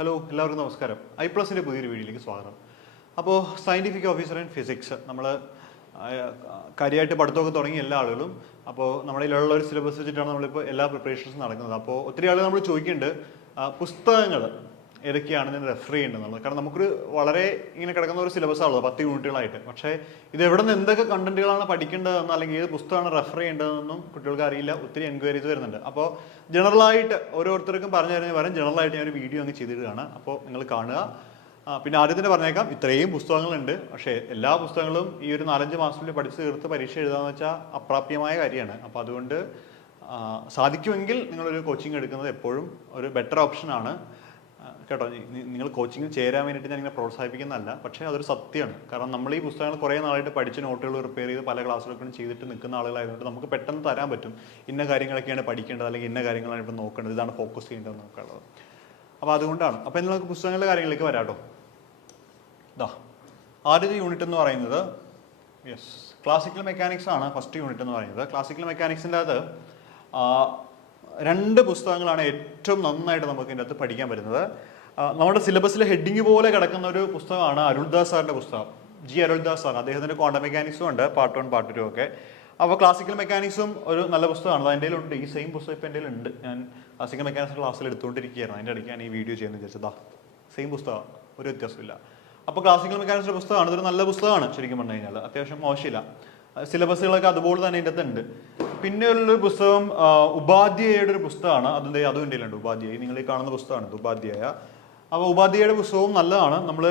Hello എല്ലാവർക്കും നമസ്കാരം. ഐപ്ലസിൻ്റെ പുതിയൊരു വീഡിയോയിലേക്ക് സ്വാഗതം. അപ്പോൾ സയൻറ്റിഫിക് ഓഫീസർ ഇൻ ഫിസിക്സ് നമ്മൾ കാര്യമായിട്ട് പഠിത്തമൊക്കെ തുടങ്ങി എല്ലാ ആളുകളും. അപ്പോൾ നമ്മുടെ കയ്യിലുള്ള ഒരു സിലബസ് വെച്ചിട്ടാണ് നമ്മളിപ്പോൾ എല്ലാ പ്രിപ്പറേഷൻസും നടക്കുന്നത്. അപ്പോൾ ഒത്തിരി ആളുകൾ നമ്മൾ ചോദിക്കുന്നുണ്ട് പുസ്തകങ്ങൾ ഏതൊക്കെയാണ് ഇതിന് റെഫർ ചെയ്യേണ്ടതെന്നുള്ളത്. കാരണം നമുക്കൊരു വളരെ ഇങ്ങനെ കിടക്കുന്ന ഒരു സിലബസ് ആണല്ലോ 10 യൂണിറ്റുകളായിട്ട്. പക്ഷേ ഇത് എവിടെ നിന്ന് എന്തൊക്കെ കണ്ടന്റുകളാണ് പഠിക്കേണ്ടതെന്ന് അല്ലെങ്കിൽ ഏത് പുസ്തകമാണ് റെഫർ ചെയ്യേണ്ടതെന്നും കുട്ടികൾക്ക് അറിയില്ല. ഒത്തിരി എൻക്വയറീസ് വരുന്നുണ്ട്. അപ്പോൾ ജനറലായിട്ട് ഓരോരുത്തർക്കും പറഞ്ഞു തരുന്ന പകരം ജനറലായിട്ട് ഞാൻ ഒരു വീഡിയോ അങ്ങ് ചെയ്തിട്ടാണ്. അപ്പോൾ നിങ്ങൾ കാണുക. പിന്നെ ആദ്യം തന്നെ പറഞ്ഞേക്കാം, ഇത്രയും പുസ്തകങ്ങളുണ്ട്. പക്ഷേ എല്ലാ പുസ്തകങ്ങളും ഈ ഒരു 4-5 മാസത്തിൽ പഠിച്ച് തീർത്ത് പരീക്ഷ എഴുതാമെന്ന് വെച്ചാൽ അപ്രാപ്യമായ കാര്യമാണ്. അപ്പോൾ അതുകൊണ്ട് സാധിക്കുമെങ്കിൽ നിങ്ങളൊരു കോച്ചിങ് എടുക്കുന്നത് എപ്പോഴും ഒരു ബെറ്റർ ഓപ്ഷനാണ് കേട്ടോ. നിങ്ങൾ കോച്ചിങ്ങിൽ ചേരാൻ വേണ്ടിയിട്ട് ഞാൻ ഇങ്ങനെ പ്രോത്സാഹിപ്പിക്കുന്നതല്ല, പക്ഷേ അതൊരു സത്യമാണ്. കാരണം നമ്മൾ ഈ പുസ്തകങ്ങൾ കുറേ നാളായിട്ട് പഠിച്ച് നോട്ടുകൾ പ്രിപ്പയർ ചെയ്ത് പല ക്ലാസ്സുകളൊക്കെ ചെയ്തിട്ട് നിൽക്കുന്ന ആളുകളായതുകൊണ്ട് നമുക്ക് പെട്ടെന്ന് തരാൻ പറ്റും. ഇന്ന കാര്യങ്ങളൊക്കെയാണ് പഠിക്കേണ്ടത്, അല്ലെങ്കിൽ ഇന്ന കാര്യങ്ങളാണ് ഇപ്പോൾ നോക്കേണ്ടത്, ഇതാണ് ഫോക്കസ് ചെയ്യേണ്ടത് നോക്കാനുള്ളത്. അപ്പോൾ അതുകൊണ്ടാണ്. അപ്പോൾ നമുക്ക് പുസ്തകങ്ങളുടെ കാര്യങ്ങളിലേക്ക് വരാം കേട്ടോ. ഇതാ ആദ്യത്തെ യൂണിറ്റ് എന്ന് പറയുന്നത് ക്ലാസിക്കൽ മെക്കാനിക്സ് ആണ്. ഫസ്റ്റ് യൂണിറ്റ് എന്ന് പറയുന്നത് ക്ലാസിക്കൽ മെക്കാനിക്സിൻ്റെ അത് 2 പുസ്തകങ്ങളാണ് ഏറ്റവും നന്നായിട്ട് നമുക്ക് ഇതിൻ്റെ അകത്ത് പഠിക്കാൻ പറ്റുന്നത്. നമ്മുടെ സിലബസിൽ ഹെഡിങ് പോലെ കിടക്കുന്ന ഒരു പുസ്തകമാണ് അരുൾദാസ് സാറിൻ്റെ പുസ്തകം. അരുൾദാസ് സാർ, അദ്ദേഹത്തിൻ്റെ ക്വാണ്ടം മെക്കാനിക്സും ഉണ്ട്, പാർട്ട് 1 പാർട്ട് 2 ഒക്കെ. അപ്പോൾ ക്ലാസിക്കൽ മെക്കാനിക്സും ഒരു നല്ല പുസ്തകമാണ്. അത് എൻ്റെ ഉണ്ട്. ഈ സെയിം പുസ്തകം ഇപ്പോൾ എൻ്റെ ഉണ്ട്. ഞാൻ ക്ലാസിക്കൽ മെക്കാനിക്സ് ക്ലാസ്സിൽ എടുത്തുകൊണ്ടിരിക്കുകയായിരുന്നു. അതിൻ്റെ ഇടയ്ക്ക് ഞാൻ ഈ വീഡിയോ ചെയ്യുന്നത് വിചാരിച്ചതാ. സെയിം പുസ്തകം, ഒരു വ്യത്യാസമില്ല. അപ്പോൾ ക്ലാസിക്കൽ മെക്കാനിക്സിൻ്റെ പുസ്തകമാണ്. ഇതൊരു നല്ല പുസ്തകമാണ് ശരിക്കും പറഞ്ഞു കഴിഞ്ഞാൽ. അത്യാവശ്യം മോശമില്ല. സിലബസുകളൊക്കെ അതുപോലെ തന്നെ ഇതിൻ്റെ അകത്തുണ്ട്. പിന്നെ ഉള്ളൊരു പുസ്തകം ഉപാധ്യായയുടെ ഒരു പുസ്തകമാണ്. അതും എൻ്റെ ഉണ്ട്. ഉപാധ്യായ നിങ്ങൾ ഈ കാണുന്ന പുസ്തകമാണ് ഉപാധ്യായ. അപ്പോൾ ഉപാധ്യായയുടെ പുസ്തകവും നല്ലതാണ്. നമ്മൾ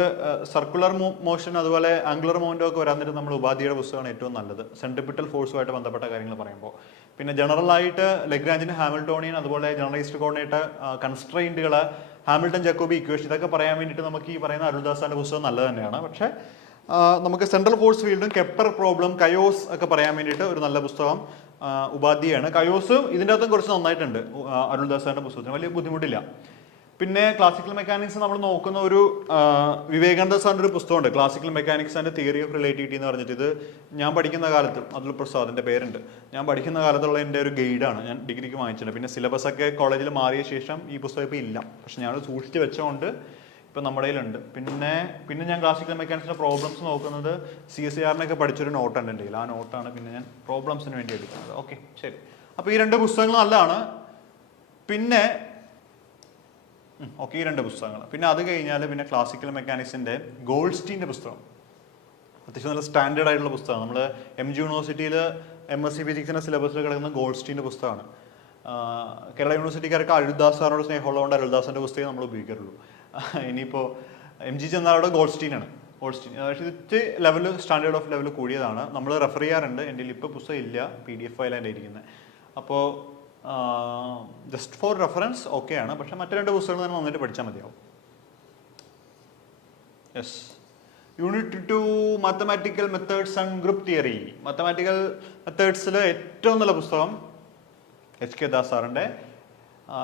സർക്കുലർ മോഷൻ അതുപോലെ ആംഗുലർ മൊമെൻറ്റോ ഒക്കെ വരാൻ നേരം നമ്മൾ ഉപാധ്യായയുടെ പുസ്തകമാണ് ഏറ്റവും നല്ലത്, സെൻട്രിപിറ്റൽ ഫോഴ്സുമായിട്ട് ബന്ധപ്പെട്ട കാര്യങ്ങൾ പറയുമ്പോൾ. പിന്നെ ജനറലായിട്ട് ലഗ്രാഞ്ചിൻ്റെ ഹാമിൽട്ടോണിയൻ അതുപോലെ generalised coordinate കൺസ്ട്രെയിൻറ്റുകൾ, Hamilton Jacobi equation, ഇതൊക്കെ പറയാൻ വേണ്ടിയിട്ട് നമുക്ക് ഈ പറയുന്ന അരുൾദാസിൻ്റെ പുസ്തകം നല്ലത് തന്നെയാണ്. പക്ഷേ നമുക്ക് സെൻട്രൽ ഫോഴ്സ് ഫീൽഡും കെപ്ലർ പ്രോബ്ലം, കയോസ് ഒക്കെ പറയാൻ വേണ്ടിയിട്ട് ഒരു നല്ല പുസ്തകം ഉപാധ്യായാണ്. കയോസും ഇതിൻ്റെ അകത്തും കുറച്ച് നന്നായിട്ടുണ്ട്. അരുൾദാസിൻ്റെ പുസ്തകത്തിന് വലിയ ബുദ്ധിമുട്ടില്ല. പിന്നെ ക്ലാസിക്കൽ മെക്കാനിക്സ് നമ്മൾ നോക്കുന്ന ഒരു വിവേകാനന്ദ സാറിൻ്റെ ഒരു പുസ്തകമുണ്ട്, classical mechanics and theory of relativity എന്ന് പറഞ്ഞിട്ട്. ഇത് ഞാൻ പഠിക്കുന്ന കാലത്ത്, അതുൽ പ്രസാദിൻ്റെ പേരുണ്ട്, ഞാൻ പഠിക്കുന്ന കാലത്തുള്ള എൻ്റെ ഒരു ഗൈഡാണ്. ഞാൻ ഡിഗ്രിക്ക് വാങ്ങിച്ചിട്ടുണ്ട്. പിന്നെ സിലബസ് ഒക്കെ കോളേജിൽ മാറിയ ശേഷം ഈ പുസ്തകം ഇപ്പോൾ ഇല്ല, പക്ഷെ ഞാൻ സൂക്ഷിച്ച് വെച്ചതുകൊണ്ട് ഇപ്പം നമ്മുടെ കയ്യിലുണ്ട്. പിന്നെ ഞാൻ ക്ലാസിക്കൽ മെക്കാനിക്സിൻ്റെ പ്രോബ്ലംസ് നോക്കുന്നത് CSIR പഠിച്ചൊരു നോട്ടുണ്ട് എൻ്റെ കയ്യിൽ. ആ നോട്ടാണ് പിന്നെ ഞാൻ പ്രോബ്ലംസിന് വേണ്ടി എടുക്കുന്നത്. ഓക്കെ, ശരി. അപ്പോൾ ഈ 2 പുസ്തകങ്ങൾ നല്ലതാണ്. പിന്നെ ഈ 2 പുസ്തകങ്ങൾ. പിന്നെ അത് കഴിഞ്ഞാൽ പിന്നെ ക്ലാസിക്കൽ മെക്കാനിക്സിൻ്റെ ഗോൾസ്റ്റീൻ്റെ പുസ്തകം, അത്യാവശ്യം നല്ല സ്റ്റാൻഡേർഡ് ആയിട്ടുള്ള പുസ്തകം. നമ്മൾ MG യൂണിവേഴ്സിറ്റിയിൽ MSc ഫിസിക്സിൻ്റെ സിലബസിൽ കിടക്കുന്ന ഗോൾസ്റ്റീൻ്റെ പുസ്തകമാണ്. കേരള യൂണിവേഴ്സിറ്റിക്കാർക്ക് അരുൾദാസ് സാറിനോട് സ്നേഹമുള്ളതുകൊണ്ട് അരുൾദാസിൻ്റെ പുസ്തകം നമ്മൾ ഉപയോഗിക്കാറുള്ളൂ. ഇനിയിപ്പോൾ MG ചെന്നാലവിടെ ഗോൾസ്റ്റീനാണ്. പക്ഷേ ഇത് ലെവൽ സ്റ്റാൻഡേർഡ് ഓഫ് ലെവൽ കൂടിയതാണ്. നമ്മൾ റെഫർ ചെയ്യാറുണ്ട്. എൻ്റെ കയ്യിൽ ഇപ്പോൾ പുസ്തകം ഇല്ല, PDF ഫയലാണ് ഇരിക്കുന്നത്. അപ്പോൾ ജസ്റ്റ് ഫോർ റെഫറൻസ് ഓക്കെയാണ്. പക്ഷേ മറ്റു 2 പുസ്തകങ്ങൾ തന്നെ നന്നായിട്ട് പഠിച്ചാൽ മതിയാവും. Unit 2 mathematical methods and group theory. മാത്തമാറ്റിക്കൽ മെത്തേഡ്സിൽ ഏറ്റവും നല്ല പുസ്തകം HK ദാസ് സാറിൻ്റെ.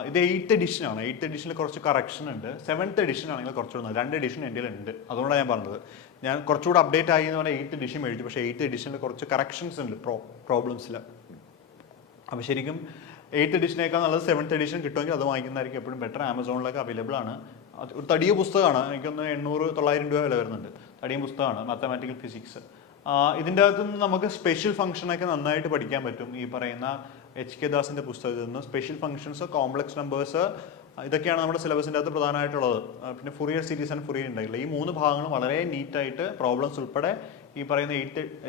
ഇത് 8th എഡിഷനാണ്. 8th എഡിഷനിൽ കുറച്ച് കറക്ഷൻ ഉണ്ട്. 7th എഡിഷൻ ആണെങ്കിൽ കുറച്ചുകൂടെ 2 എഡിഷൻ എൻ്റെ ഉണ്ട്. അതുകൊണ്ടാണ് ഞാൻ പറഞ്ഞത്. ഞാൻ കുറച്ചുകൂടെ അപ്ഡേറ്റ് ആയി എന്ന് പറഞ്ഞാൽ 8th എഡിഷൻ എഴുതി. പക്ഷേ 8th എഡിഷനിൽ കുറച്ച് കറക്ഷൻസ് ഉണ്ട് പ്രോബ്ലംസിൽ. അപ്പോൾ ശരിക്കും 8th എഡിഷനേക്കാൾ നല്ലത് 7th എഡിഷൻ കിട്ടുമെങ്കിൽ അത് വാങ്ങിക്കുന്നതായിരിക്കും എപ്പോഴും ബെറ്റർ. ആമസോണിലൊക്കെ അവൈലബിൾ ആണ്. ഒരു തടിയ പുസ്തകമാണ്. എനിക്കൊന്ന് 800-900 രൂപ വില വരുന്നുണ്ട്. തടിയ പുസ്തകമാണ് മാത്തമാറ്റിക്കൽ ഫിസിക്സ്. ഇതിൻ്റെ അകത്തുനിന്ന് നമുക്ക് സ്പെഷ്യൽ ഫംഗ്ഷനൊക്കെ നന്നായിട്ട് പഠിക്കാൻ പറ്റും. ഈ പറയുന്ന HK ദാസിൻ്റെ പുസ്തകത്തിൽ നിന്ന് സ്പെഷ്യൽ ഫംഗ്ഷൻസ്, കോംപ്ലക്സ് നമ്പേഴ്സ്, ഇതൊക്കെയാണ് നമ്മുടെ സിലബസിൻ്റെ അകത്ത് പ്രധാനമായിട്ടുള്ളത്. പിന്നെ ഫുറിയർ സീരീസ് ആൻഡ് ഫുറിയർ ഉണ്ടായില്ല. ഈ 3 ഭാഗങ്ങളും വളരെ നീറ്റായിട്ട് പ്രോബ്ലംസ് ഉൾപ്പെടെ ഈ പറയുന്ന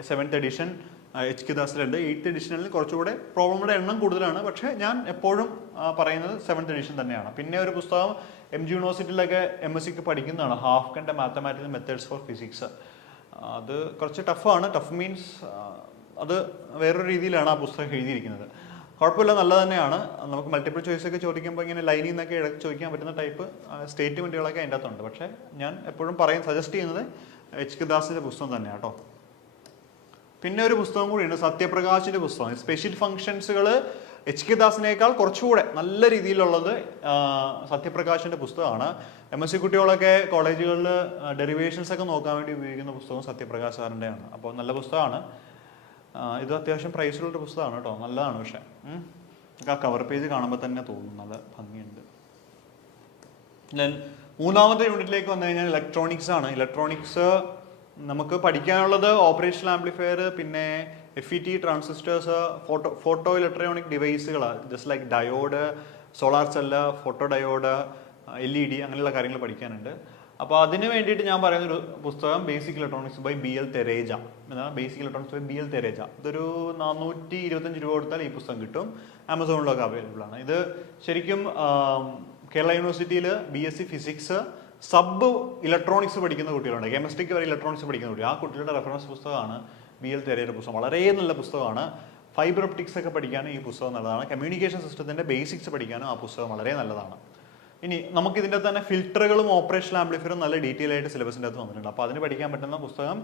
7th എഡിഷൻ HK ദാസിലുണ്ട്. 8th എഡിഷനിൽ കുറച്ചുകൂടെ പ്രോബ്ലങ്ങളുടെ എണ്ണം കൂടുതലാണ്. പക്ഷേ ഞാൻ എപ്പോഴും പറയുന്നത് 7th എഡിഷൻ തന്നെയാണ്. പിന്നെ ഒരു പുസ്തകം MG യൂണിവേഴ്സിറ്റിയിലൊക്കെ MScക്ക് പഠിക്കുന്നതാണ്, ഹാഫ്കൻ്റെ മാത്തമാറ്റിക്കൽ മെത്തേഡ്സ് ഫോർ ഫിസിക്സ്. അത് കുറച്ച് ടഫാണ്. ടഫ് മീൻസ് അത് വേറൊരു രീതിയിലാണ് ആ പുസ്തകം എഴുതിയിരിക്കുന്നത്. കുഴപ്പമില്ല, നല്ല തന്നെയാണ്. നമുക്ക് മൾട്ടിപ്പിൾ ചോയ്സ് ഒക്കെ ചോദിക്കുമ്പോൾ ഇങ്ങനെ ലൈനിൽ നിന്നൊക്കെ ചോദിക്കാൻ പറ്റുന്ന ടൈപ്പ് സ്റ്റേറ്റ്മെൻറ്റുകളൊക്കെ അതിൻ്റെ അകത്തുണ്ട്. പക്ഷേ ഞാൻ എപ്പോഴും സജസ്റ്റ് ചെയ്യുന്നത് HK ദാസിൻ്റെ പുസ്തകം തന്നെയാണ് കേട്ടോ. പിന്നെ ഒരു പുസ്തകം കൂടിയുണ്ട്, സത്യപ്രകാശിൻ്റെ പുസ്തകം. സ്പെഷ്യൽ ഫംഗ്ഷൻസുകൾ HK ദാസിനേക്കാൾ കുറച്ചുകൂടെ നല്ല രീതിയിലുള്ളത് സത്യപ്രകാശിൻ്റെ പുസ്തകമാണ്. MSc കുട്ടികളൊക്കെ കോളേജുകളിൽ ഡെറിവേഷൻസ് ഒക്കെ നോക്കാൻ വേണ്ടി ഉപയോഗിക്കുന്ന പുസ്തകം സത്യപ്രകാശ് സാറിൻ്റെയാണ്. അപ്പോൾ നല്ല പുസ്തകമാണ്. ഇത് അത്യാവശ്യം പ്രൈസിലുള്ളൊരു പുസ്തകമാണ് കേട്ടോ, നല്ലതാണ്. പക്ഷേ ആ കവർ പേജ് കാണുമ്പോൾ തന്നെ തോന്നും നല്ല ഭംഗിയുണ്ട്. ദെൻ മൂന്നാമത്തെ യൂണിറ്റിലേക്ക് വന്നു കഴിഞ്ഞാൽ ഇലക്ട്രോണിക്സ് ആണ്. ഇലക്ട്രോണിക്സ് നമുക്ക് പഠിക്കാനുള്ളത് ഓപ്പറേഷണൽ ആംപ്ലിഫയർ, പിന്നെ FET ട്രാൻസിസ്റ്റേഴ്സ്, ഫോട്ടോ ഇലക്ട്രോണിക് ഡിവൈസുകളാണ്. Just like diode, solar cell, photo diode, LED അങ്ങനെയുള്ള കാര്യങ്ങൾ പഠിക്കാനുണ്ട്. അപ്പോൾ അതിന് വേണ്ടിയിട്ട് ഞാൻ പറയുന്നൊരു പുസ്തകം basic electronics by BL Theraja എന്നാണ്. Basic electronics by BL Theraja. ഇതൊരു 425 രൂപ കൊടുത്താൽ ഈ പുസ്തകം കിട്ടും. ആമസോണിലൊക്കെ അവൈലബിൾ ആണ്. ഇത് ശരിക്കും കേരള യൂണിവേഴ്സിറ്റിയിൽ BSc ഫിസിക്സ് സബ് ഇലക്ട്രോണിക്സ് പഠിക്കുന്ന കുട്ടികളുണ്ട്. കെമിസ്ട്രിക്ക് വരെ ഇലക്ട്രോണിക്സ് പഠിക്കുന്ന കുട്ടി, ആ കുട്ടികളുടെ റെഫറൻസ് പുസ്തകമാണ് BL തെരേജയുടെ പുസ്തകം. വളരെ നല്ല പുസ്തകമാണ്. ഫൈബർ ഒപ്റ്റിക്സ് ഒക്കെ പഠിക്കാനും ഈ പുസ്തകം നല്ലതാണ്. കമ്മ്യൂണിക്കേഷൻ സിസ്റ്റത്തിന്റെ ബേസിക്സ് പഠിക്കാനും ആ പുസ്തകം വളരെ നല്ലതാണ്. ഇനി നമുക്ക് ഇതിൻ്റെ തന്നെ ഫിൽറ്ററുകളും ഓപ്പറേഷണൽ ആംപ്ലിഫയറും നല്ല ഡീറ്റെയിൽ ആയിട്ട് സിലബസിൻ്റെ അകത്ത് വന്നിട്ടുണ്ട്. അപ്പോൾ അതിന് പഠിക്കാൻ പറ്റുന്ന പുസ്തകം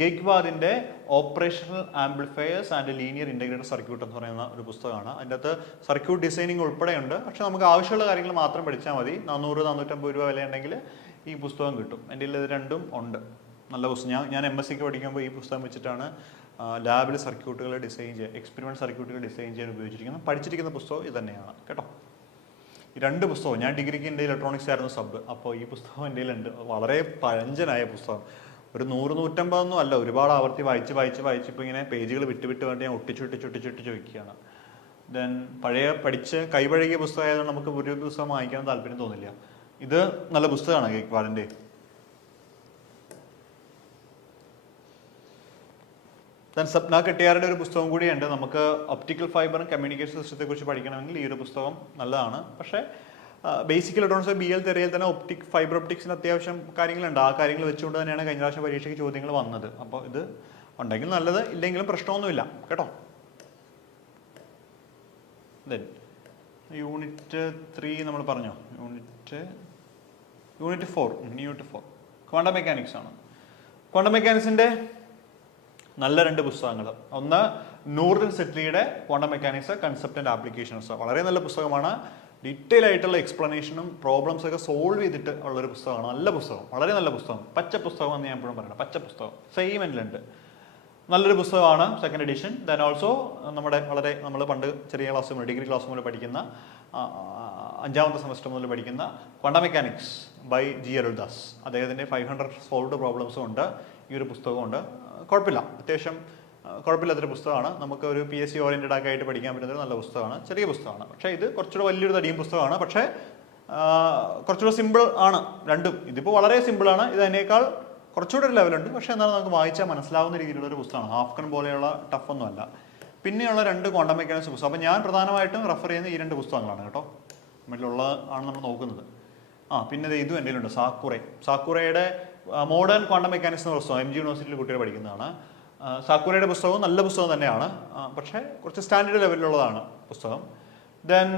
ഗെയ്ക്വാദിൻ്റെ operational amplifiers and linear integrated circuit എന്ന് പറയുന്ന ഒരു പുസ്തകമാണ്. അതിൻ്റെ അകത്ത് സർക്യൂട്ട് ഡിസൈനിങ് ഉൾപ്പെടെയുണ്ട്. പക്ഷെ നമുക്ക് ആവശ്യമുള്ള കാര്യങ്ങൾ മാത്രം പഠിച്ചാൽ മതി. 400-450 രൂപ വിലയുണ്ടെങ്കിൽ ഈ പുസ്തകം കിട്ടും. എൻ്റെ കയ്യിൽ ഇത് രണ്ടും ഉണ്ട്. നല്ല പുസ്തകം. ഞാൻ MSc പഠിക്കുമ്പോൾ ഈ പുസ്തകം വെച്ചിട്ടാണ് ലാബിൽ സർക്യൂട്ടുകൾ ഡിസൈൻ ചെയ്യാൻ, എക്സ്പെരിമെൻറ്റ് സർക്യൂട്ടുകൾ ഡിസൈൻ ചെയ്യാൻ ഉപയോഗിച്ചിരിക്കുന്നത്. പഠിച്ചിരിക്കുന്ന പുസ്തകം ഇത് തന്നെയാണ് കേട്ടോ. ഈ രണ്ട് പുസ്തകവും, ഞാൻ ഡിഗ്രിക്ക് എൻ്റെ ഇലക്ട്രോണിക്സ് ആയിരുന്നു സബ്, അപ്പോൾ ഈ പുസ്തകം എൻ്റെ കയ്യിലുണ്ട്. വളരെ പഴഞ്ചനായ പുസ്തകം. ഒരു 100-150 അല്ല, ഒരുപാട് ആവർത്തി വായിച്ച് ഇപ്പോൾ ഇങ്ങനെ പേജുകൾ വിട്ട് വേണ്ടി ഞാൻ ഒട്ടിച്ച് വയ്ക്കുകയാണ്. ദെൻ പഴയ പഠിച്ച് കൈപഴകിയ പുസ്തകമായതുകൊണ്ട് നമുക്ക് ഒരു പുസ്തകം വായിക്കാൻ താല്പര്യം തോന്നില്ല. ഇത് നല്ല പുസ്തകമാണ് ഗെയ്ക്വാഡിൻ്റെ. ദെൻ സപ്ന കെട്ടിയാരുടെ ഒരു പുസ്തകം കൂടിയുണ്ട്. നമുക്ക് ഒപ്റ്റിക്കൽ ഫൈബറും കമ്മ്യൂണിക്കേഷൻ സിസ്റ്റത്തെക്കുറിച്ച് പഠിക്കണമെങ്കിൽ ഈ ഒരു പുസ്തകം നല്ലതാണ്. പക്ഷേ ബേസിക് ഇലക്ട്രോണിക്സ് BL തെരയിൽ തന്നെ ഫൈബർ ഒപ്റ്റിക്സിന് അത്യാവശ്യം കാര്യങ്ങളുണ്ട്. ആ കാര്യങ്ങൾ വെച്ചുകൊണ്ട് തന്നെയാണ് കഴിഞ്ഞ പ്രാവശ്യം പരീക്ഷയ്ക്ക് ചോദ്യങ്ങൾ വന്നത്. അപ്പോൾ ഇത് ഉണ്ടെങ്കിൽ നല്ലത്, ഇല്ലെങ്കിലും പ്രശ്നമൊന്നുമില്ല കേട്ടോ. ദെൻ യൂണിറ്റ് 3 നമ്മൾ പറഞ്ഞോ, യൂണിറ്റ് 4 ക്വാണ്ടം മെക്കാനിക്സ് ആണ്. ക്വാണ്ടം മെക്കാനിക്സിൻ്റെ നല്ല രണ്ട് പുസ്തകങ്ങൾ. ഒന്ന് നൂർദിൻ സെറ്റ്ലിയുടെ quantum mechanics concept and applications. വളരെ നല്ല പുസ്തകമാണ്. ഡീറ്റെയിൽ ആയിട്ടുള്ള എക്സ്പ്ലനേഷനും പ്രോബ്ലംസ് ഒക്കെ സോൾവ് ചെയ്തിട്ട് ഉള്ളൊരു പുസ്തകമാണ്. നല്ല പുസ്തകം, വളരെ നല്ല പുസ്തകം. പച്ച പുസ്തകം എന്ന് ഞാൻ എപ്പോഴും പറയണം. പച്ച പുസ്തകം സെയിം എൻഡിലുണ്ട്. നല്ലൊരു പുസ്തകമാണ്. Second edition. ദെൻ ഓൾസോ നമ്മൾ പണ്ട് ചെറിയ ക്ലാസ് മുതൽ ഡിഗ്രി ക്ലാസ് മുതൽ പഠിക്കുന്ന 5ാമത്തെ സെമസ്റ്റർ മുതൽ പഠിക്കുന്ന quantum mechanics by G. Aruldas. അദ്ദേഹത്തിൻ്റെ 500 സോൾവ്ഡ് പ്രോബ്ലംസും ഉണ്ട്. ഈ ഒരു പുസ്തകമുണ്ട്. കുഴപ്പമില്ല, അത്യാവശ്യം കുഴപ്പമില്ലാത്തൊരു പുസ്തകമാണ്. നമുക്ക് ഒരു PSC ഓറിയൻറ്റഡ് ആയിട്ട് പഠിക്കാൻ പറ്റുന്നൊരു നല്ല പുസ്തകമാണ്. ചെറിയ പുസ്തകമാണ്, പക്ഷേ ഇത് കുറച്ചുകൂടെ വലിയൊരു തടിയും പുസ്തകമാണ്. പക്ഷേ കുറച്ചുകൂടെ സിമ്പിൾ ആണ് രണ്ടും. ഇതിപ്പോൾ വളരെ സിമ്പിളാണ്. ഇത് അതിനേക്കാൾ കുറച്ചുകൂടെ ഒരു ലെവലുണ്ട്. പക്ഷേ എന്നാലും നമുക്ക് വായിച്ചാൽ മനസ്സിലാവുന്ന രീതിയിലുള്ള ഒരു പുസ്തകമാണ്. ഹാഫ്കൺ പോലെയുള്ള ടഫൊന്നുമല്ല. പിന്നെയുള്ള 2 ക്വാണ്ടം മെക്കാനിക്സ് പുസ്തകം. അപ്പോൾ ഞാൻ പ്രധാനമായിട്ടും റെഫർ ചെയ്യുന്ന ഈ 2 പുസ്തകങ്ങളാണ് കേട്ടോ. നമ്മളിലുള്ള ആണ് നമ്മൾ നോക്കുന്നത്. പിന്നെ ഇതും എൻ്റെ കയ്യിലുണ്ട്. സാക്കുറയുടെ മോഡേൺ ക്വാണ്ടം മെക്കാനിക്സ് എന്ന പുസ്തകം MG യൂണിവേഴ്സിറ്റിയിൽ കുട്ടികൾ പഠിക്കുന്നതാണ്. സാക്കുറയുടെ പുസ്തകവും നല്ല പുസ്തകം തന്നെയാണ്, പക്ഷേ കുറച്ച് സ്റ്റാൻഡേർഡ് ലെവലിലുള്ളതാണ് പുസ്തകം. ദെൻ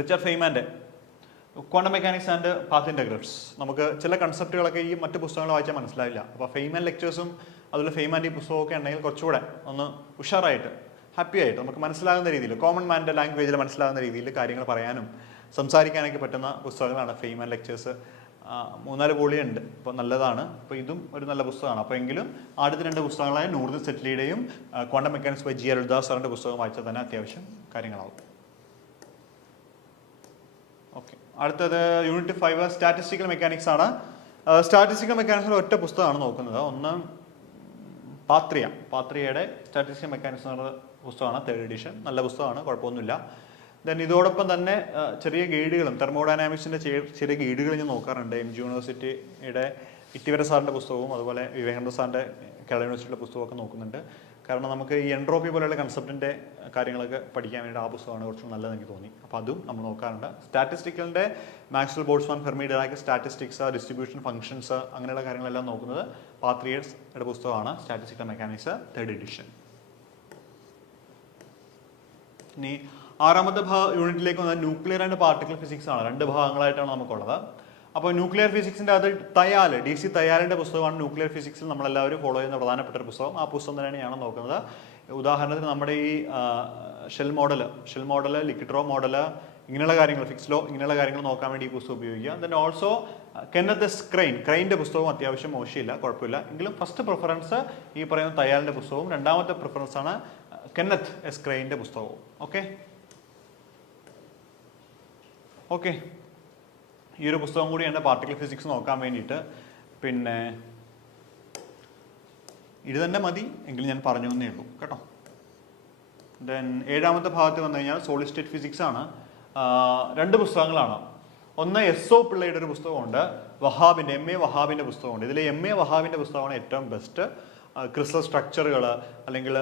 റിച്ചർഡ് ഫെയ്മാൻ്റെ quantum mechanics and path integrals. നമുക്ക് ചില കൺസെപ്റ്റുകളൊക്കെ ഈ മറ്റു പുസ്തകങ്ങൾ വായിച്ചാൽ മനസ്സിലാവില്ല. അപ്പോൾ ഫെയ്മാൻ ലെക്ചേഴ്സും അതുപോലെ ഫെയ്മാൻ്റെ ഈ പുസ്തകമൊക്കെ ഉണ്ടെങ്കിൽ കുറച്ചുകൂടെ ഒന്ന് ഉഷാറായിട്ട് ഹാപ്പി ആയിട്ട് നമുക്ക് മനസ്സിലാകുന്ന രീതിയിൽ, കോമൺ മാൻ്റെ ലാംഗ്വേജിൽ മനസ്സിലാകുന്ന രീതിയിൽ കാര്യങ്ങൾ പറയാനും സംസാരിക്കാനൊക്കെ പറ്റുന്ന പുസ്തകങ്ങളാണ് ഫെയ്മാൻ ലെക്ചേഴ്സ്. 3-4 വോളിയുണ്ട്. അപ്പോൾ നല്ലതാണ്. അപ്പോൾ ഇതും ഒരു നല്ല പുസ്തകമാണ്. അപ്പോൾ എങ്കിലും ആദ്യത്തെ 2 പുസ്തകങ്ങളായ നൂർദിൻ സെറ്റ്ലിയുടെയും quantum mechanics by G. Aruldas സാറിൻ്റെ പുസ്തകം വായിച്ചാൽ തന്നെ അത്യാവശ്യം കാര്യങ്ങളാവും. ഓക്കെ, അടുത്തത് യൂണിറ്റ് 5 സ്റ്റാറ്റിസ്റ്റിക്കൽ മെക്കാനിക്സ് ആണ്. സ്റ്റാറ്റിസ്റ്റിക്കൽ മെക്കാനിക്സിൻ്റെ ഒറ്റ പുസ്തകമാണ് നോക്കുന്നത്. ഒന്ന് പാത്രിയയുടെ സ്റ്റാറ്റിസ്റ്റിക്കൽ മെക്കാനിക്സ് എന്ന പുസ്തകമാണ്, 3rd എഡിഷൻ. നല്ല പുസ്തകമാണ്, കുഴപ്പമൊന്നുമില്ല. ദെൻ ഇതോടൊപ്പം തന്നെ ചെറിയ ഗൈഡുകളും തെർമോഡൈനാമിക്സിൻ്റെ ചെറിയ ഗൈഡുകൾ ഞാൻ നോക്കാറുണ്ട്. MG യൂണിവേഴ്സിറ്റിയുടെ ഇറ്റിവര സാറിൻ്റെ പുസ്തകവും അതുപോലെ വിവേകാനന്ദ സാറിൻ്റെ കേരള യൂണിവേഴ്സിറ്റിയുടെ പുസ്തകമൊക്കെ നോക്കുന്നുണ്ട്. കാരണം നമുക്ക് ഈ എൻട്രോപ്പി പോലെയുള്ള കൺസെപ്റ്റിൻ്റെ കാര്യങ്ങളൊക്കെ പഠിക്കാൻ വേണ്ടി ആ പുസ്തകമാണ് കുറച്ച് നല്ലതെന്ന് എനിക്ക് തോന്നി. അപ്പോൾ അതും നമ്മൾ നോക്കാറുണ്ട്. സ്റ്റാറ്റിസ്റ്റിക്കലിൻ്റെ Maxwell Boltzmann Fermi Dirac statistics, distribution functions അങ്ങനെയുള്ള കാര്യങ്ങളെല്ലാം നോക്കുന്നത് പാത്രിയയുടെ പുസ്തകമാണ്. Statistical mechanics 3rd edition. ഇനി 6ാമത്തെ യൂണിറ്റിലേക്ക് വന്നാൽ ന്യൂക്ലിയർ ആൻഡ് പാർട്ടിക്കൽ ഫിസിക്സ് ആണ്. 2 ഭാഗങ്ങളായിട്ടാണ് നമുക്കുള്ളത്. അപ്പോൾ ന്യൂക്ലിയർ ഫിസിക്സിൻ്റെ അത് DC തയ്യാലിൻ്റെ പുസ്തകമാണ്. ന്യൂക്ലിയർ ഫിസിക്സിൽ നമ്മളെല്ലാവരും ഫോളോ ചെയ്യുന്ന പ്രധാനപ്പെട്ട ഒരു പുസ്തകം. ആ പുസ്തകം തന്നെയാണ് ഞാൻ നോക്കുന്നത്. ഉദാഹരണത്തിന് നമ്മുടെ ഈ ഷെൽ മോഡൽ, ലിക്വിഡ് മോഡൽ, ഇങ്ങനെയുള്ള കാര്യങ്ങൾ, ഫിക്സ് ലോ, ഇങ്ങനെയുള്ള കാര്യങ്ങൾ നോക്കാൻ വേണ്ടി ഈ പുസ്തകം ഉപയോഗിക്കുക. ദെൻ ഓൾസോ കെന്നത്ത് എസ് ക്രെയിൻ്റെ പുസ്തകവും അത്യാവശ്യം മോശമില്ല, കുഴപ്പമില്ല. എങ്കിലും ഫസ്റ്റ് പ്രിഫറൻസ് ഈ പറയുന്ന തയ്യാലിൻ്റെ പുസ്തകവും, 2ാമത്തെ പ്രിഫറൻസ് ആണ് കെന്നത്ത് എസ് ക്രെയിൻ്റെ പുസ്തകവും. ഓക്കെ, ഈ ഒരു പുസ്തകം കൂടിയാണ് പാർട്ടിക്കൽ ഫിസിക്സ് നോക്കാൻ വേണ്ടിയിട്ട്. പിന്നെ ഇത് തന്നെ മതി എങ്കിലും ഞാൻ പറഞ്ഞു എന്നേ ഉള്ളൂ കേട്ടോ. ദെൻ 7ാമത്തെ ഭാഗത്ത് വന്നു കഴിഞ്ഞാൽ സോളിഡ് സ്റ്റേറ്റ് ഫിസിക്സ് ആണ്. 2 പുസ്തകങ്ങളാണ്. ഒന്ന് SO പിള്ളയുടെ ഒരു പുസ്തകമുണ്ട്, വഹാബിൻ്റെ MA വഹാബിൻ്റെ പുസ്തകമുണ്ട്. ഇതിൽ MA വഹാബിൻ്റെ പുസ്തകമാണ് ഏറ്റവും ബെസ്റ്റ്. ക്രിസ്റ്റൽ സ്ട്രക്ചറുകൾ അല്ലെങ്കിൽ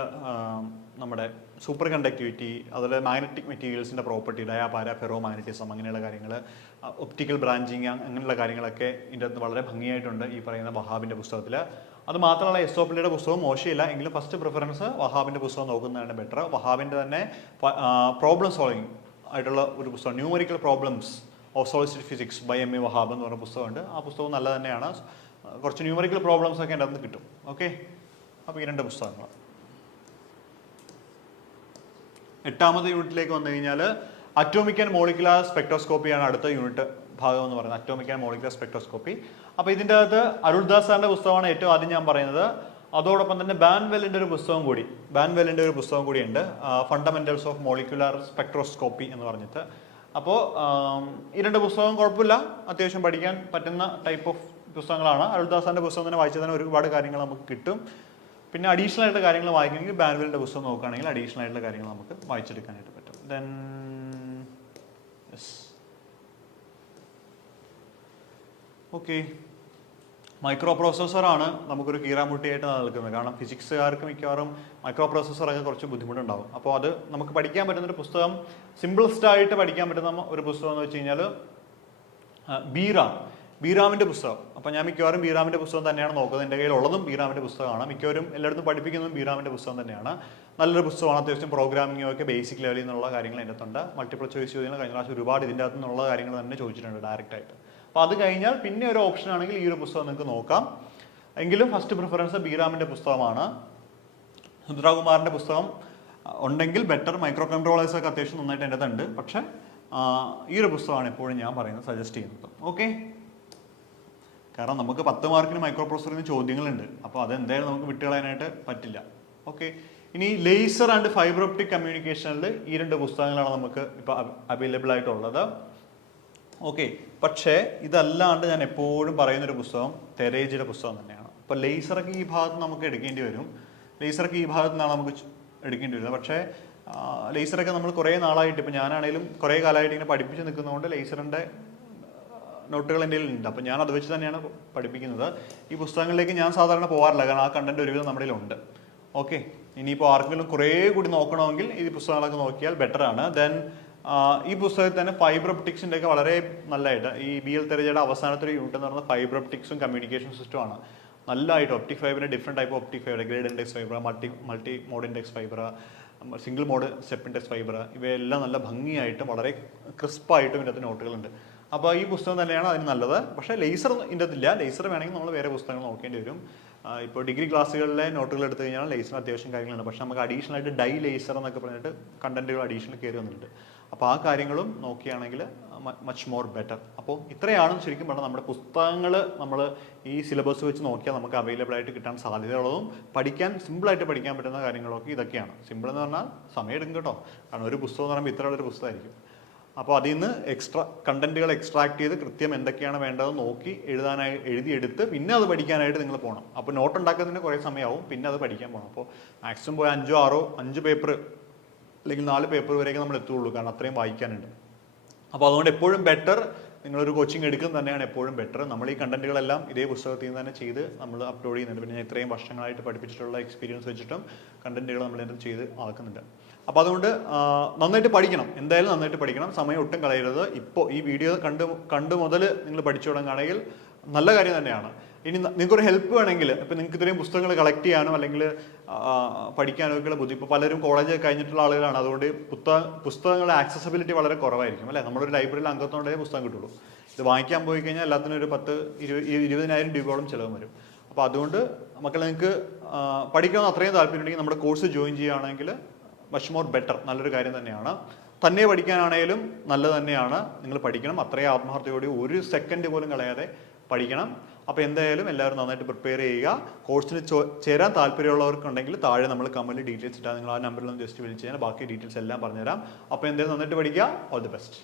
നമ്മുടെ സൂപ്പർ കണ്ടക്ടിവിറ്റി, അതുപോലെ മാഗ്നറ്റിക് മെറ്റീരിയൽസിൻ്റെ പ്രോപ്പർട്ടി, ഡയാപാര, ഫെറോ മാഗ്നറ്റിസം, അങ്ങനെയുള്ള കാര്യങ്ങൾ, ഒപ്റ്റിക്കൽ ബ്രാഞ്ചിങ്, അങ്ങനെയുള്ള കാര്യങ്ങളൊക്കെ ഇതിൻ്റെ അകത്ത് വളരെ ഭംഗിയായിട്ടുണ്ട് ഈ പറയുന്ന വഹാബിൻ്റെ പുസ്തകത്തിൽ. അത് മാത്രമല്ല SO പിള്ളയുടെ പുസ്തകം മോശമില്ല, എങ്കിലും ഫസ്റ്റ് പ്രിഫറൻസ് വഹാബിൻ്റെ പുസ്തകം നോക്കുന്നതാണ് ബെറ്റർ. വഹാബിൻ്റെ തന്നെ പ്രോബ്ലം സോൾവിങ് ആയിട്ടുള്ള ഒരു പുസ്തകം, numerical problems of solid state physics by MA Wahab എന്ന് പറഞ്ഞ പുസ്തകമുണ്ട്. ആ പുസ്തകം നല്ല തന്നെയാണ്. കുറച്ച് ന്യൂമറിക്കൽ പ്രോബ്ലംസ് ഒക്കെ എൻ്റെ അകത്ത് കിട്ടും. ഓക്കെ, അപ്പോൾ ഈ 2 പുസ്തകങ്ങൾ. 8ാമത്തെ യൂണിറ്റിലേക്ക് വന്നു കഴിഞ്ഞാൽ അറ്റോമിക് ആൻഡ് മോളിക്കുലാർ സ്പെക്ട്രോസ്കോപ്പിയാണ് അടുത്ത യൂണിറ്റ് ഭാഗം എന്ന് പറയുന്നത്, അറ്റോമിക് ആൻഡ് മോളിക്കുലാർ സ്പെക്ട്രോസ്കോപ്പി. അപ്പോൾ ഇതിൻ്റെ അകത്ത് അരുൾദാസ് സാറിൻ്റെ പുസ്തകമാണ് ഏറ്റവും ആദ്യം ഞാൻ പറയുന്നത്. അതോടൊപ്പം തന്നെ ബാൻവെല്ലിൻ്റെ ഒരു പുസ്തകം കൂടിയുണ്ട്, ഫണ്ടമെന്റൽസ് ഓഫ് മോളിക്കുലാർ സ്പെക്ട്രോസ്കോപ്പി എന്ന് പറഞ്ഞിട്ട്. അപ്പോൾ ഈ 2 പുസ്തകം കുഴപ്പമില്ല, അത്യാവശ്യം പഠിക്കാൻ പറ്റുന്ന ടൈപ്പ് ഓഫ് പുസ്തകങ്ങളാണ്. അരുൾദാസാറിൻ്റെ പുസ്തകം തന്നെ വായിച്ചാൽ തന്നെ ഒരുപാട് കാര്യങ്ങൾ നമുക്ക് കിട്ടും. പിന്നെ അഡീഷണൽ ആയിട്ടുള്ള കാര്യങ്ങൾ വായിക്കണമെങ്കിൽ ബാൻവെല്ലിൻ്റെ പുസ്തകം നോക്കുകയാണെങ്കിൽ അഡീഷണൽ ആയിട്ടുള്ള കാര്യങ്ങൾ നമുക്ക് വായിച്ചെടുക്കാനായിട്ട് പറ്റും. ദെൻ ഓക്കെ, മൈക്രോ പ്രോസസ്സറാണ് നമുക്കൊരു കീറാമുട്ടിയായിട്ട് നിൽക്കുന്നത്. കാരണം ഫിസിക്സുകാർക്ക് മിക്കവാറും മൈക്രോ പ്രോസസ്സറൊക്കെ കുറച്ച് ബുദ്ധിമുട്ടുണ്ടാകും. അപ്പോൾ അത് നമുക്ക് പഠിക്കാൻ പറ്റുന്നൊരു പുസ്തകം, സിമ്പിൾസ്റ്റ് ആയിട്ട് പഠിക്കാൻ പറ്റുന്ന ഒരു പുസ്തകം എന്ന് വെച്ച് കഴിഞ്ഞാൽ ബീറാമിൻ്റെ പുസ്തകം. അപ്പോൾ ഞാൻ മിക്കവാറും ബീറാമിൻ്റെ പുസ്തകം തന്നെയാണ് നോക്കുന്നത്. എൻ്റെ കയ്യിലുള്ളതും ബീറാമിൻ്റെ പുസ്തകമാണ്. മിക്കവാറും എല്ലായിടത്തും പഠിപ്പിക്കുന്നതും ബീറാമിൻ്റെ പുസ്തകം തന്നെയാണ്. നല്ലൊരു പുസ്തകമാണ്. അത്യാവശ്യം പ്രോഗ്രാമിങ്ങും ഒക്കെ ബേസിക് ലെവലിൽ നിന്നുള്ള കാര്യങ്ങൾ അതിൻ്റെ അകത്തുണ്ട്. മൾട്ടിപ്പിൾ ചോയ്സ് ചോദ്യങ്ങൾ കഴിഞ്ഞ പ്രാവശ്യം ഒരുപാട് ഇതിൻ്റെ അകത്തു നിന്നുള്ള കാര്യങ്ങൾ തന്നെ ചോദിച്ചിട്ടുണ്ട് ഡയറക്റ്റായിട്ട്. അപ്പോൾ അത് കഴിഞ്ഞാൽ പിന്നെ ഒരു ഓപ്ഷൻ ആണെങ്കിൽ ഈ ഒരു പുസ്തകം നിങ്ങൾക്ക് നോക്കാം. എങ്കിലും ഫസ്റ്റ് പ്രിഫറൻസ് ബീറാമിൻ്റെ പുസ്തകമാണ്. സുദ്രാകുമാറിൻ്റെ പുസ്തകം ഉണ്ടെങ്കിൽ ബെറ്റർ. മൈക്രോ കൺട്രോളേഴ്സൊക്കെ അത്യാവശ്യം നന്നായിട്ട് എൻ്റെ അകത്തുണ്ട്. പക്ഷേ ഈ ഒരു പുസ്തകമാണ് എപ്പോഴും ഞാൻ പറയുന്നത്, സജസ്റ്റ് ചെയ്യുന്നത്. ഓക്കെ, കാരണം നമുക്ക് 10 മാർക്കിന് മൈക്രോ പ്രോസസറിൽ നിന്ന് ചോദ്യങ്ങളുണ്ട്. അപ്പോൾ അതെന്തായാലും നമുക്ക് വിട്ടുകളയാനായിട്ട് പറ്റില്ല. ഓക്കെ, ഇനി ലേസർ ആൻഡ് ഫൈബർ ഒപ്റ്റിക് കമ്മ്യൂണിക്കേഷനിൽ ഈ 2 പുസ്തകങ്ങളാണ് നമുക്ക് ഇപ്പോൾ അവൈലബിൾ ആയിട്ടുള്ളത്. ഓക്കെ, പക്ഷേ ഇതല്ലാണ്ട് ഞാൻ എപ്പോഴും പറയുന്നൊരു പുസ്തകം തെരേജിയുടെ പുസ്തകം തന്നെയാണ്. അപ്പോൾ ലേസറൊക്കെ ഈ ഭാഗത്ത് നമുക്ക് എടുക്കേണ്ടി വരും. ലേസറൊക്കെ ഈ ഭാഗത്ത് നിന്നാണ് നമുക്ക് എടുക്കേണ്ടി വരുന്നത്. പക്ഷേ ലേസറൊക്കെ നമ്മൾ കുറേ നാളായിട്ട്, ഇപ്പോൾ ഞാനാണെങ്കിലും കുറേ കാലമായിട്ട് ഇങ്ങനെ പഠിപ്പിച്ച് നിൽക്കുന്നതുകൊണ്ട് ലേസറിൻ്റെ നോട്ടുകൾ എൻ്റെ കയ്യിലുണ്ട്. അപ്പോൾ ഞാൻ അത് വെച്ച് തന്നെയാണ് പഠിപ്പിക്കുന്നത്. ഈ പുസ്തകങ്ങളിലേക്ക് ഞാൻ സാധാരണ പോകാറില്ല, കാരണം ആ കണ്ടന്റ് ഒരുവിധം നമ്മുടെ കയ്യിലുണ്ട്. ഓക്കെ, ഇനിയിപ്പോൾ ആർക്കെങ്കിലും കുറേ കൂടി നോക്കണമെങ്കിൽ ഈ പുസ്തകങ്ങളൊക്കെ നോക്കിയാൽ ബെറ്ററാണ്. ദെൻ ഈ പുസ്തകത്തിൽ തന്നെ ഫൈബർ ഒപ്റ്റിക്സിൻ്റെ ഒക്കെ വളരെ നല്ലതായിട്ട്, ഈ BL തെരേജയുടെ അവസാനത്തെ ഒരു യൂണിറ്റ് എന്ന് പറയുന്നത് ഫൈബർ ഒപ്റ്റിക്സും കമ്മ്യൂണിക്കേഷൻ സിസ്റ്റമാണ്. നല്ലതായിട്ട് ഒപ്റ്റിക് ഫൈബറിൻ്റെ different type optic fibre, grade index fibre, multi mode index fibre, single mode step index fibre, ഇവയെല്ലാം നല്ല ഭംഗിയായിട്ടും വളരെ ക്രിസ്പായിട്ടും ഇതിനകത്ത് നോട്ടുകളുണ്ട്. അപ്പോൾ ഈ പുസ്തകം തന്നെയാണ് അതിന് നല്ലത്. പക്ഷേ ലേസർ ഇതിൻ്റെ ഇല്ല. ലേസർ വേണമെങ്കിൽ നമ്മൾ വേറെ പുസ്തകങ്ങൾ നോക്കേണ്ടി വരും. ഇപ്പോൾ ഡിഗ്രി ക്ലാസ്സുകളിലെ നോട്ടുകൾ എടുത്തു കഴിഞ്ഞാൽ ലേസർ അത്യാവശ്യം കാര്യങ്ങളുണ്ട്. പക്ഷേ നമുക്ക് അഡീഷണൽ ആയിട്ട് ഡൈ ലേസർ എന്നൊക്കെ പറഞ്ഞിട്ട് കണ്ടന്റുകൾ അഡീഷണൽ കയറി വന്നിട്ടുണ്ട്. അപ്പോൾ ആ കാര്യങ്ങളും നോക്കുകയാണെങ്കിൽ മച്ച് മോർ ബെറ്റർ. അപ്പോൾ ഇത്രയാണ് ശരിക്കും പറഞ്ഞാൽ നമ്മുടെ പുസ്തകങ്ങൾ നമ്മൾ ഈ സിലബസ് വെച്ച് നോക്കിയാൽ നമുക്ക് അവൈലബിൾ ആയിട്ട് കിട്ടാൻ സാധ്യതയുള്ളതും പഠിക്കാൻ സിമ്പിളായിട്ട് പഠിക്കാൻ പറ്റുന്ന കാര്യങ്ങളൊക്കെ ഇതൊക്കെയാണ്. സിമ്പിൾ എന്ന് പറഞ്ഞാൽ സമയം എടുക്കും കേട്ടോ, കാരണം ഒരു പുസ്തകം എന്ന് പറയുമ്പോൾ ഇത്രയുള്ളൊരു പുസ്തകമായിരിക്കും. അപ്പോൾ അതിൽ നിന്ന് കണ്ടന്റുകൾ എക്സ്ട്രാക്ട് ചെയ്ത് കൃത്യം എന്തൊക്കെയാണ് വേണ്ടത് നോക്കി എഴുതിയെടുത്ത് പിന്നെ അത് പഠിക്കാനായിട്ട് നിങ്ങൾ പോകണം. അപ്പോൾ നോട്ട് ഉണ്ടാക്കുന്നതിന് കുറേ സമയമാവും, പിന്നെ അത് പഠിക്കാൻ പോകണം. അപ്പോൾ മാക്സിമം പോയി 5 പേപ്പർ അല്ലെങ്കിൽ 4 പേപ്പർ വരെയൊക്കെ നമ്മൾ എത്തുകയുള്ളൂ, കാരണം അത്രയും വായിക്കാനുണ്ട്. അപ്പോൾ അതുകൊണ്ട് എപ്പോഴും ബെറ്റർ നിങ്ങളൊരു കോച്ചിങ് എടുക്കുന്നത് തന്നെയാണ് എപ്പോഴും ബെറ്റർ. നമ്മൾ ഈ കണ്ടന്റുകളെല്ലാം ഇതേ പുസ്തകത്തിൽ നിന്ന് തന്നെ ചെയ്ത് നമ്മൾ അപ്ലോഡ് ചെയ്യുന്നുണ്ട്. പിന്നെ ഇത്രയും വർഷങ്ങളായിട്ട് പഠിപ്പിച്ചിട്ടുള്ള എക്സ്പീരിയൻസ് വെച്ചിട്ടും കണ്ടന്റുകൾ നമ്മൾ എന്തും ചെയ്ത് ആക്കുന്നുണ്ട്. അപ്പോൾ അതുകൊണ്ട് നന്നായിട്ട് പഠിക്കണം, എന്തായാലും നന്നായിട്ട് പഠിക്കണം, സമയം ഒട്ടും കളയരുത്. ഇപ്പോൾ ഈ വീഡിയോ കണ്ട് മുതൽ നിങ്ങൾ പഠിച്ചു തുടങ്ങുകയാണെങ്കിൽ നല്ല കാര്യം തന്നെയാണ്. ഇനി നിങ്ങൾക്കൊരു ഹെൽപ്പ് വേണമെങ്കിൽ, ഇപ്പം നിങ്ങൾക്ക് ഇത്രയും പുസ്തകങ്ങൾ കളക്ട് ചെയ്യാനോ അല്ലെങ്കിൽ പഠിക്കാനോ ഒക്കെയുള്ള ബുദ്ധി, ഇപ്പോൾ പലരും കോളേജ് കഴിഞ്ഞിട്ടുള്ള ആളുകളാണ്, അതുകൊണ്ട് പുസ്തകങ്ങളുടെ ആക്സസിബിലിറ്റി വളരെ കുറവായിരിക്കും അല്ലേ. നമ്മളൊരു ലൈബ്രറിയിൽ അംഗത്തോടെ പുസ്തകം കിട്ടുള്ളൂ. ഇത് വാങ്ങിക്കാൻ പോയി കഴിഞ്ഞാൽ എല്ലാത്തിനും ഒരു 10-20,000 രൂപയോളം ചിലവ് വരും. അപ്പോൾ അതുകൊണ്ട് മക്കളെ നിങ്ങൾക്ക് പഠിക്കണമെന്ന് അത്രയും താല്പര്യമുണ്ടെങ്കിൽ നമ്മുടെ കോഴ്സ് ജോയിൻ ചെയ്യുകയാണെങ്കിൽ മച്ച് മോർ ബെറ്റർ, നല്ലൊരു കാര്യം തന്നെയാണ്. തന്നെ പഠിക്കാനാണേലും നല്ലത് തന്നെയാണ്. നിങ്ങൾ പഠിക്കണം, അത്രയും ആത്മാർത്ഥതയോടെ 1 സെക്കൻഡ് പോലും കളയാതെ പഠിക്കണം. അപ്പോൾ എന്തായാലും എല്ലാവരും നന്നായിട്ട് പ്രിപ്പയർ ചെയ്യുക. കോഴ്സിന് ചേരാൻ താല്പര്യമുള്ളവർക്കുണ്ടെങ്കിൽ താഴെ നമ്മൾ കമൻറ്റിൽ ഡീറ്റെയിൽസ് ഇട്ടാൽ നിങ്ങൾ ആ നമ്പറിൽ ഒന്ന് ജസ്റ്റ് വിളിച്ച് കഴിഞ്ഞാൽ ബാക്കി ഡീറ്റെയിൽസ് എല്ലാം പറഞ്ഞുതരാം. അപ്പോൾ എന്തായാലും നന്നായിട്ട് പഠിക്കുക. All the best.